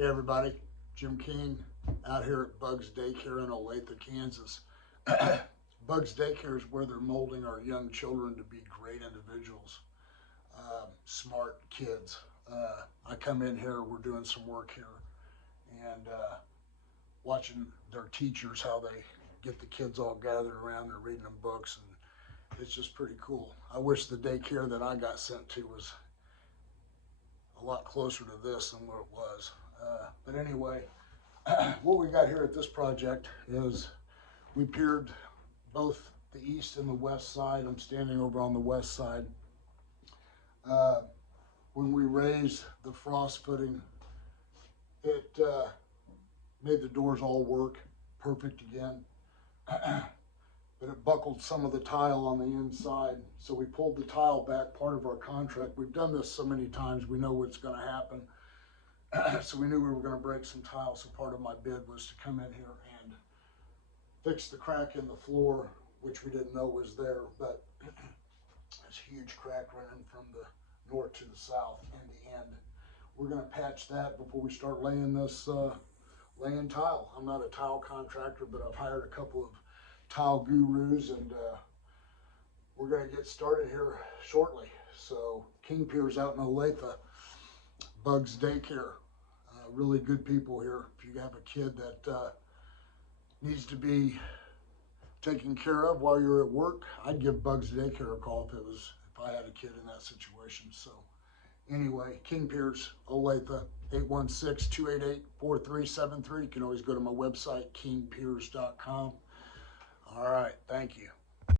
Hey everybody, Jim King out here at Bugs Daycare in Olathe, Kansas. Bugs Daycare is where they're molding our young children to be great individuals, smart kids. I come in here, we're doing some work here, and watching their teachers, how they get the kids all gathered around, they're reading them books, and it's just pretty cool. I wish the daycare that I got sent to was a lot closer to this than what it was. But anyway, what we got here at this project is we piered both the east and the west side. I'm standing over on the west side. When we raised the frost footing, it made the doors all work perfect again. But it buckled some of the tile on the inside, so we pulled the tile back, part of our contract. We've done this so many times, we know what's going to happen. So we knew we were going to break some tile, so part of my bid was to come in here and fix the crack in the floor, which we didn't know was there, but this huge crack running from the north to the south, end to end. We're going to patch that before we start laying this, laying tile. I'm not a tile contractor, but I've hired a couple of tile gurus, and we're going to get started here shortly. So Piers out in Olathe, Bugs Daycare, really good people here. If you have a kid that needs to be taken care of while you're at work, I'd give Bugs Daycare a call if I had a kid in that situation. So anyway, Piers, Olathe, 816-288-4373. You can always go to my website, kingpiers.com. All right, thank you.